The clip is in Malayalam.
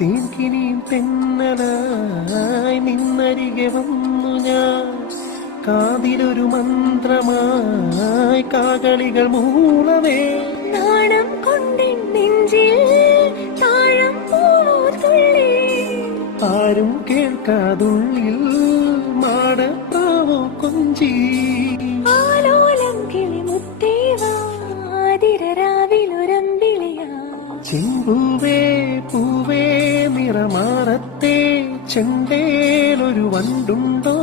തേൻകിനിയും തെന്നലായി നിന്നരികെ വന്നു ഞാൻ. കാതിലൊരു മന്ത്രമായി കാകളികൾ മൂളവേ. നാണം കൊണ്ടെൻ നെഞ്ചിൽ താഴം പൂത്തുള്ളി. ആരും കേൾക്കാതുള്ളിൽ മാടത്താവോ കൊഞ്ചി. ആലോലം കിളിമുത്തേവാതിരാവിലൊരമ്പിളിയാ. ചെമ്പൂവേ പൂവേ നിറമാറത്തെ ചെണ്ടേലൊരു വണ്ടുണ്ടോ.